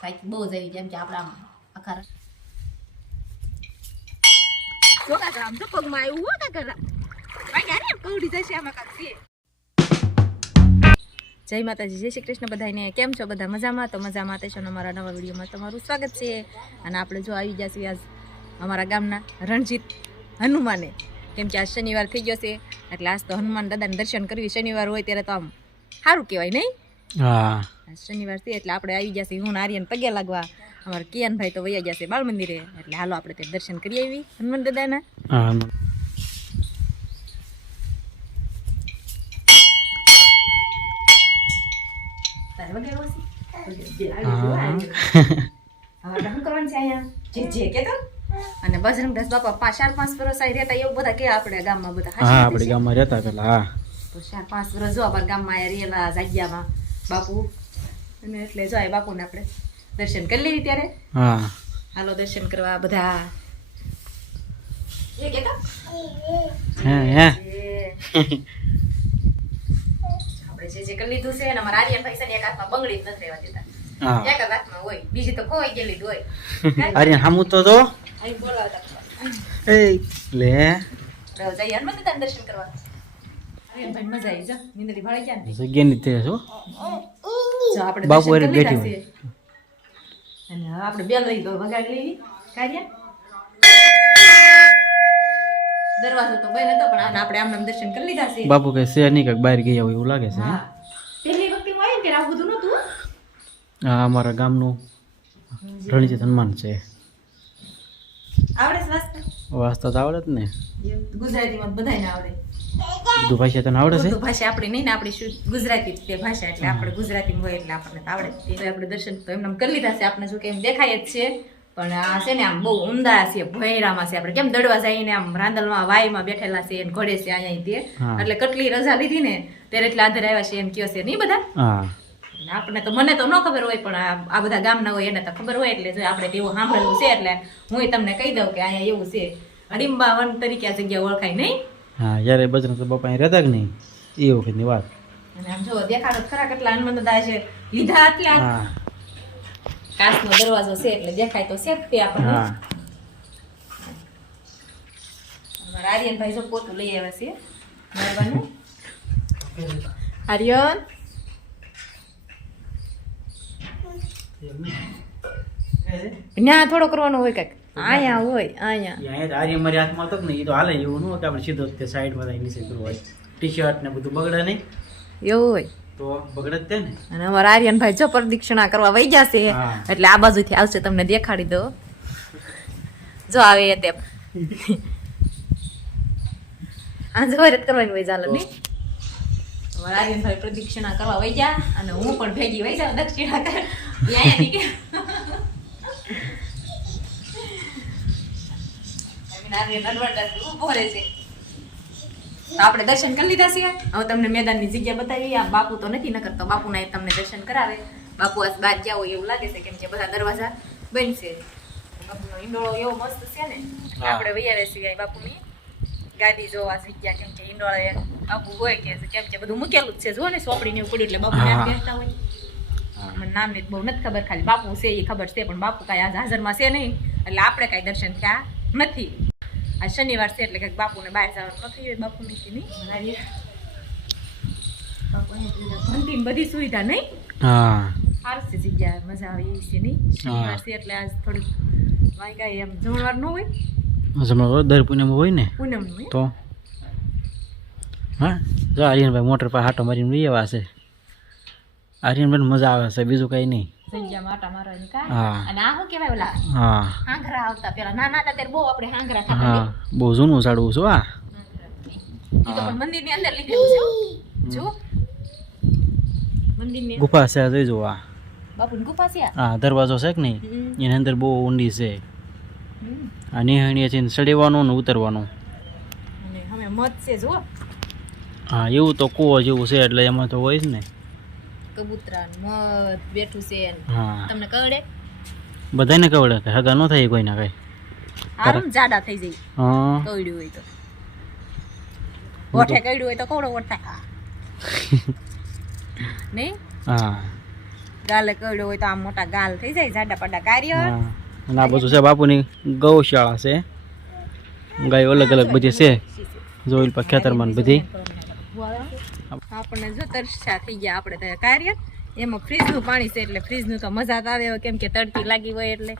કાંઈક બહુ જ એવી જેમ કે આપણા આખા જય માતાજી, જય શ્રી કૃષ્ણ બધાને. કેમ છો બધા? મજામાં? તો મજામાં છે. અમારા નવા વિડીયોમાં તમારું સ્વાગત છે. અને આપણે જો આવી ગયા છીએ આજ અમારા ગામના રણજીત હનુમાને, કેમ કે આજ શનિવાર થઈ ગયો છે એટલે આજ તો હનુમાન દાદાને દર્શન કરવી. શનિવાર હોય ત્યારે તો આમ સારું કહેવાય નહીં? હા, શનિવાર છે એટલે આપણે આવી ગયા છીએ. હું આર્યન પગે લાગવા, અમારા કિયાનભાઈ તો વૈયા ગયા છે બાળ મંદિરે, એટલે હાલો આપણે તે દર્શન કરી આવી હનુમાન દાદાના. અને બજરંગદાસ બાપા 4-5 વર્ષ રહેતા એવું બધા કે આપણે ગામમાં બધા. હા, આપણે ગામમાં રહેતા પેલા. હા, તો 4-5 વર્ષ જો આપણા ગામમાં રહેલા જગ્યામાં બાપુ, અને એટલે જો આ બાપુને આપણે દર્શન કરી લેવી ત્યારે. હા, હાલો દર્શન કરવા બધા. આપણે જે કરી લીધું છે ને અમારા આર્યનભાઈ છે ને એક હાથમાં બંગડી જ નથી રહેવા દેતા. એક જ હાથમાં હોય, બીજી તો ખોવાઈ ગયેલી જ હોય. આર્યન હામું તો જો અહીં બોલાવતા એ લે જઈએ હનુમાન દાદાના દર્શન કરવા. આર્યનભાઈ મજા આવી. જો નિંદરી ભાળી ગયા ને જગ્યાની તે છો જો આપણે બાપુ દર્શન કરી બેઠી લીધા છે. અને હવે આપણે બેલ લઈ તો વગાડી લેવી. કાર્ય દરવાજો તો બંધ હતો પણ આપણે આમ દર્શન કરી લીધા છે. બાપુ કઈ શેર નહીં કઈ બહાર ગયા હોય એવું લાગે છે. હા, પહેલી વખતે હું આવી ને ત્યારે આવું બધું નહોતું. હા, અમારા ગામનું રણજીત હનુમાન છે. આવડે છે વાંચતા? વાંચતા તો આવડે જ ને. ગુજરાતીમાં બધાને આવડે. ઉર્દુ ભાષા તને આવડે છે? ઉર્દુ ભાષા આપણી નહીં ને, આપણી શું ગુજરાતી તે ભાષા એટલે આપણે ગુજરાતીમાં હોય એટલે આપણને તો આવડે. એટલે આપણે દર્શન તો એમને કરી લીધા છે. આપણે જો કે એમ દેખાય જ છે પણ આ છે ને આમ બહુ ઊંડા છે, ભોયરામાં છે. આપણે કેમ દડવા જઈને આમ રાંદલમાં વાયમાં બેઠેલા છે અને ઘોડે છે અહીંયા તે, એટલે કેટલી રજા લીધી ને ત્યારે એટલે આધર આવ્યા છે એમ કયો છે નહીં બધા. હા, આપણે તો મને તો ન ખબર હોય પણ આ બધા ગામના હોય એને તો ખબર હોય એટલે જો આપણે એવું સાંભળેલું છે એટલે હું તમને કહી દઉં કે અહીંયા એવું છે. અડીંબા વન તરીકે આ જગ્યા ઓળખાય નહીં. હા, જ્યારે બજરંગ બાપા અહીં રહેતા કે નહીં એ વખતની વાત. અને આમ જો દેખાડો ખરા કેટલા હનુમાન દાદા છે લીધા એટલા. હા, કાચનો દરવાજો છે એટલે દેખાય તો છે જ તે આપણને. હા, અમારા આર્યનભાઈ જો પોતું લઈ આવ્યા છે મહેરબાની. આર્યન ત્યાં થોડો કરવાનો હોય કઈક, અહીંયા હોય અહીંયા. આર્ય મારી હાથમાં હતો કે નહીં એ તો હાલે એવું ન હોય કે આપણે સીધો તે સાઈડમાં નીચે કરવું હોય. ટી શર્ટ ને બધું બગડે નહીં એવું હોય તો બગડે જ તે ને. અને અમારા આર્યનભાઈ જો પ્રદક્ષિણા કરવા વહી જશે એટલે આ બાજુથી આવશે, તમને દેખાડી દો. જો આવે તેમ આ જો રત કરવાની વહી ચાલે નહીં. અમારા આર્યનભાઈ પ્રદક્ષિણા કરવા વહી ગયા અને હું પણ ભેગી વહી જાઉં દક્ષિણા કર. આપણે દર્શન કરી લીધા છે. હવે તમને મેદાનની જગ્યા બતાવી. આ બાપુ તો નથી ન કરતો, બાપુના તમને દર્શન કરાવે. બાપુ આજ બહાર ગયા હોય એવું લાગે છે કેમ કે બધા દરવાજા બંધ છે. બાપુનો ઈંડોળો એવો મસ્ત છે ને આપણે વૈયારે છીએ બાપુની ગાદી જોવા જગ્યા, કેમ કે ઈંડોળે બાપુ હોય કે કેમ કે બધું મૂકેલું જ છે. જો ને સોપડી ને એવું પડ્યું એટલે બાપુ નામ કહેતા હોય. મને નામની બહુ નથી ખબર, ખાલી બાપુ છે એ ખબર છે પણ બાપુ કાંઈ આજ હાજરમાં છે નહીં એટલે આપણે કાંઈ દર્શન થયા નથી. આ શનિવાર છે એટલે કંઈક બાપુને બહાર જવાનું નથી હોય. બાપુની નહીં ઘંટી બધી સુવિધા નહીં. હા, સારું છે જગ્યા, મજા આવે એવી છે નહીં. શનિવાર છે એટલે આજ થોડીક વાંકાઈ એમ જમણવાર ન હોય. દર પૂનમ હોય ને પૂનમનું હોય તો. હા, જો આર્યનભાઈ મોટર પર હાટો મારીને લઈ આવ્યા છે. આર્યનભાઈ મજા આવે છે, બીજું કઈ નહીં. જગ્યામાં આટા મારવાની કા. હા, અને આ શું કહેવાય ઓલા હા, હાંગરા આવતા પેલા નાના હતા ત્યારે બહુ આપણે હાંગરા ખાતા. હા, બહુ જૂનું સાડવું છું. આ ઈ તો પણ મંદિરની અંદર લીધેલું છે. જો મંદિરની ગુફા છે, જોઈ જો. આ બાપુની ગુફા છે. હા, દરવાજો છે કે નહીં એની અંદર બહુ ઊંડી છે. આ નિહાણીએથી ચડવાનું ને ઉતરવાનું. અને અમે મત છે જો. હા, એવું તો કૂવો જેવું છે એટલે એમાં તો હોય જ ને. કબૂતરા મધ બેઠું છે. હા, તમને કવડે બધાને કવડે કે હગા ન થાય કોઈના કઈ. આમ જાડા થઈ જાય. હા, કવડ્યું હોય તો ઓઠે કવડ્યું હોય તો કવડો ઓઠ થાય નહીં. હા, ગાલે કરડ્યો હોય તો આમ મોટા ગાલ થઈ જાય જાડા પાડા કાર્ય. હા અને આ બધું છે બાપુની ગૌશાળા છે, ગાયો અલગ અલગ બધી છે, જોઈલ પર ખેતરમાં ને બધી. આપણને જો તરસ્યા થઈ ગયા આપણે તો કાર્ય. એમાં ફ્રીજનું પાણી છે એટલે ફ્રીજનું તો મજા જ આવે કેમ કે તડકી લાગી હોય એટલે.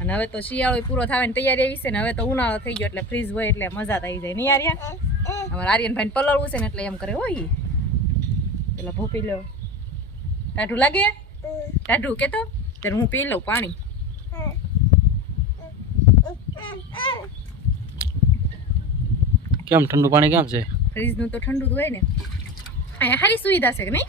અને હવે તો શિયાળો પૂરો થવાની તૈયારી આવી છે ને હવે તો ઉનાળો થઈ ગયો એટલે ફ્રીજ હોય એટલે મજા આવી જાય નહીં આર્યન? અમારા આર્યનભાઈ પલળવું છે ને એટલે એમ કરે હોય પેલા ભૂ પી લો. ટાઢું લાગે? ટાઢું કેતો ત્યારે હું પી લઉં પાણી. કેમ ઠંડુ પાણી કેમ છે? ફ્રીજનું તો ઠંડુ જ હોય ને. અહીંયા સારી સુવિધા છે કે નહીં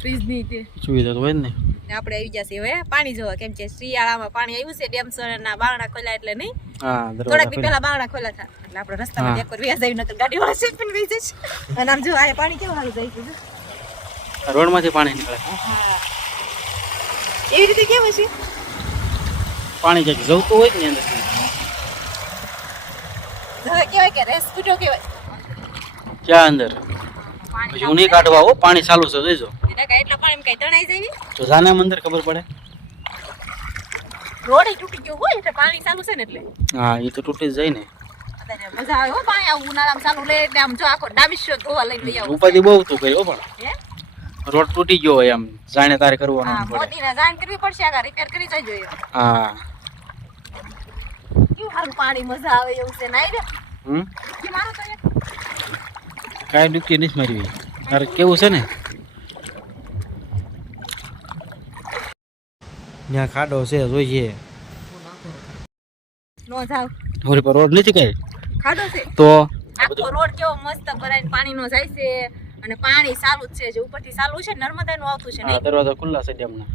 ફ્રીજની? તે સુવિધા તો હોય જ ને. આપણે આવી જશે હવે પાણી જોવા કેમ કે શિયાળામાં પાણી આવ્યું છે ડેમસરના બારણા ખોલ્યા એટલે નહીં. હા થોડાક દી પહેલા બારણા ખોલ્યા હતા એટલે આપણે રસ્તામાં એક વાર વ્યાજ આવી નકર ગાડી વાળા સીટ પણ વહી જશે. અને આમ જો આ પાણી કેવું સારું જાય છે રોડ માંથી પાણી નીકળે. એવી રીતે કેવું છે પાણી ક્યાંક જવતું હોય ને અંદર. હવે કેવાય કે રેસ્પિટો કેવાય ક્યાં અંદર પછી હું નહીં કાઢવા હો, પાણી ચાલુ છે જોઈજો. એટલો પાણી કઈ તણાઈ જાય તો જાને અંદર ખબર પડે. રોડ તૂટી ગયો હોય એટલે પાણી ચાલુ છે ને એટલે. હા એ તો તૂટી જ જાય ને. અત્યારે મજા આવે હો પાણી આવું ઉનાળામાં ચાલુ લે એટલે આમ જો આખો ડાબીશો ધોવા લઈને લઈ આવો. ઉપાધિ બહુ તું ગઈ હો પણ હે રોડ તૂટી ગયો હોય એમ જાણે તારે કરવાનું હા પડે. મોદીને જાણ કરવી પડશે આ રિપેર કરી જજો. હા કેવું સારું પાણી મજા આવે એવું છે નાઈ રે. કે મારો તો એક કાંઈ ડૂબકી નથી મારી. તારે કેવું છે ને ત્યાં ખાડો છે જોઈએ નો જાવ ઓરી પર રોડ નથી કઈ ખાડો છે તો આખો રોડ કેવો મસ્ત ભરાઈને પાણી નો જાય છે અને પાણી ચાલુ જ છે જે ઉપરથી ચાલુ છે નર્મદા નું આવતું છે હા નહીં. દરવાજા ખુલ્લા છે ડેમના.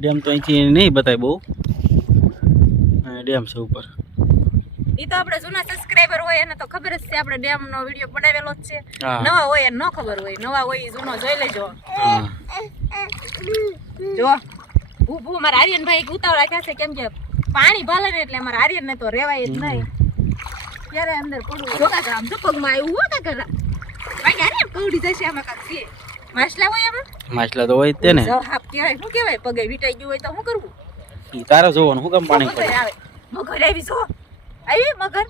ડેમ તો અહીંથી નહીં બતાય બહુ. ડેમ છે ઉપર. ઈ તો આપણે જૂના સબસ્ક્રાઇબર હોય એને તો ખબર જ છે આપણે ડેમ નો વિડિયો બનાવેલો જ છે. હા. નવા હોય એને ન ખબર હોય, નવા હોય ઈ જૂનો જોઈ લેજો. હા જો ભૂ મારા આર્યનભાઈ ઉતાવળ રાખ્યા છે કેમ કે પાણી ભાલે ને એટલે અમારા આર્યન ને તો રેવાય જ નહીં. ત્યારે અંદર પડવું જો કાકા આમ જો પગમાં આવ્યું હો કાકા ભાઈ આર્યન કવડી જશે આમાં કાક છે માછલા હોય આમાં માછલા તો હોય જ તે ને. જો હાપ કહેવાય શું કહેવાય પગે વીટાઈ ગયું હોય તો શું કરવું? ઈ તારે જોવાનું શું કામ પાણી મગર પડે. આવે મગર આવી જો આવી મગર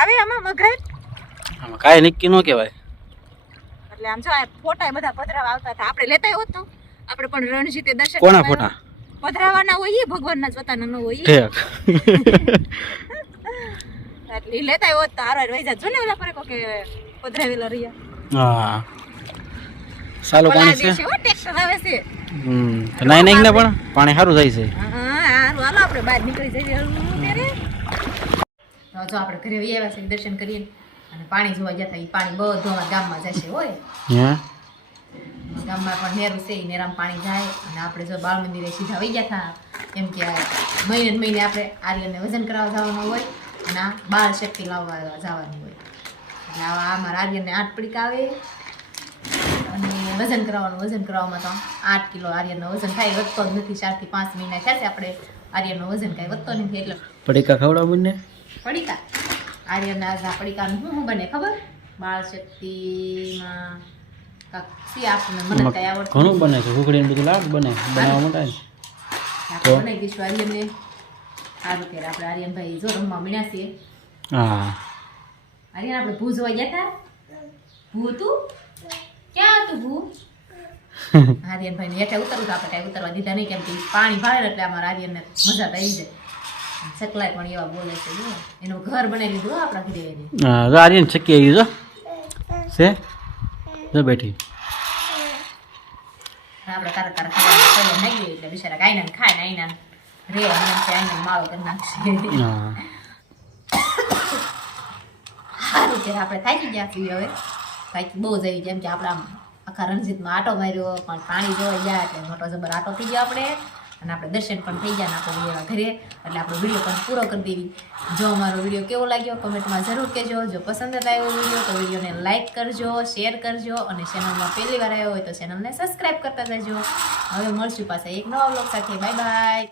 આવે આમાં મગર આમાં કાંઈ નક્કી ન કહેવાય. એટલે આમ જો આ ફોટા બધા પધરાવા આવતા હતા આપણે લેતા હોત તો આપણે પણ રણજીતે દર્શન કોના કરવા ફોટા? પધરાવાના હોય ઈ ભગવાનના જોતાના ન હોય ઈ. ઠેક. એટલે ઈ લેતા હોત તો હારો વઈ જાત જો ને ઓલા પર કે પધરાવેલા રહ્યા હા સાલું ઓલા પાણી છે. દેશે હો ટ્રેક્ટર આવે છે તો નાઈ નાઈ ને પણ પાણી સારું જાય છે. હા હારું હાલો આપણે બહાર નીકળી જઈએ હળવું ત્યારે તો જો આપણે ઘરે વઈ આવ્યા છે દર્શન કરીએ અને પાણી જોવા ગયા હતા ઈ પાણી બધું અમારા ગામમાં જશે હોય હે ગામમાં પણ નેરું છે નેરામાં પાણી જાય અને આપણે જો બાળ મંદિરે સીધા વહી ગયા હતા કેમ કે મહિને ને મહિને આપણે આર્યનને વજન કરાવવા જવાનું હોય અને આ બાળ શક્તિ લાવવા જવાનું હોય એટલે આવા અમારા આર્યનને 8 પડીકા આવે અને વજન કરાવવામાં તો 8 કિલો આર્યનનું વજન થાય વધતો જ નથી 4 થી 5 મહિના થયા છે આપણે આર્યનનું વજન કાંઈ વધતો નથી એટલે પડીકા ખવડાવ મને. પડીકા આર્યનના આ પડીકાનું શું બને ખબર? બાળ શક્તિમાં કાંક સી આપણને મને કાંઈ આવડતું ઘણું બને છે સુખડી બધું લાડ બને બનાવવા માટે. આપણે બનાવી દઈશું આર્યનને સારું ત્યારે આપણે આર્યનભાઈ જો રમવા મળ્યા છીએ. હા આર્યન આપણે ભૂ જોવા ગયા હતા. ભૂ તું ક્યાં હતું ભૂ? આર્યનભાઈને હેઠે ઉતરવું તો આપણે કાંઈ ઉતરવા દીધા નહીં કેમ કે પાણી ભાવે એટલે અમારા આર્યનને મજા તો આવી જાય. સકલાય પણ એવા બોલે છે જો એનું ઘર બનાવી લીધું હો આપણા ઘરે એને. હા આર્યન ચક્કી આવી જો છે જો બેઠી. આપણે તારા ખાવા નાખી એટલે બિચારા ગાયને ખાય ને આઈના રે નાખશે આઈને માળો કરી નાખશે. હા સારું ત્યારે આપણે થાકી ગયા છીએ હવે થાકી બહુ જઈ જેમ કે આપણે આમ આખા રણજીતમાં આટો માર્યો પણ પાણી જોવા ગયા એટલે મોટો જબર આટો થઈ ગયો આપણે અને આપણે દર્શન પણ થઈ ગયા ને આપણે એવા ઘરે એટલે આપણો વિડીયો પણ પૂરો કરી દેવી. જો અમારો વિડીયો કેવો લાગ્યો કમેન્ટમાં જરૂર કહેજો. જો પસંદ આવ્યો વિડીયો તો વિડીયોને લાઇક કરજો, શેર કરજો અને ચેનલમાં પહેલી વાર આવ્યો હોય તો ચેનલને સબસ્ક્રાઈબ કરતા જજો. હવે મળશું પાછા એક નવા વ્લોગ સાથે. Bye bye.